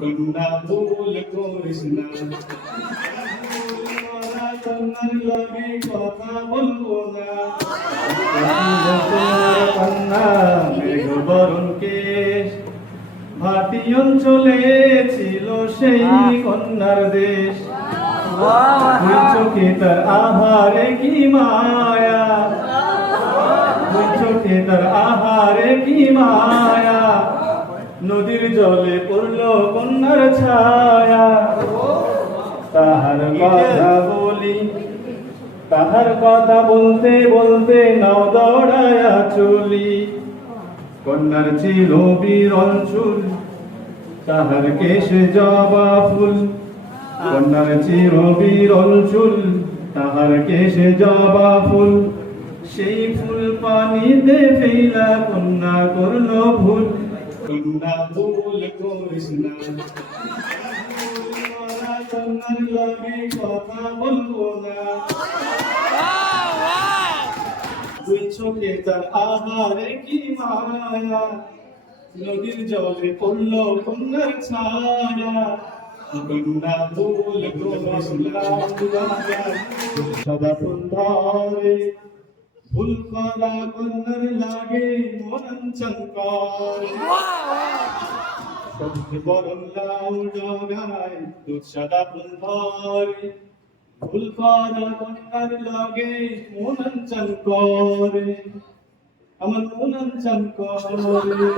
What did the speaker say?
কন্যা ভুল করিস না। কন্যার লাগে কথা বলবো না। কন্যা মেঘ বরণ কেশ, ভাটি অঞ্চলে ছিল সেই কন্যার দেশ। দুই চোখে তার আহারে কি মায়া, দুই চোখে তার আহারে কি মায়া, নদীর জলে পড়ল কন্যার ছায়া। তাহার কথা বলি, তাহার কথা বলতে বলতে নাও দৌড়ায়া চলি। কন্যার ছিল বিরল চুল, তাহার কেশে জবা ফুল। কন্যার ছিল বিরল চুল, তাহার কেশে জবা ফুল। সেই ফুল পানিতে ফেলা কন্যা করল ভুল। কন্যা ভুল করিস না। কন্যার লাগে কথা বলবো না। দুই চোখে তার আহারে কি মায়া, নদীর জলে পড়ল কন্যার ছায়া। কন্যা ভুল করিস না। সদা ফুল ধরে ফুল করা কন্যার লাগে মনাঞ্চল করে। সবচেয়ে বরণ লাউ ডগায় দুধ সাদা ফুল ধরে, ফুল করা কন্যার লাগে মনাঞ্চল করে, আমার মনাঞ্চল করে।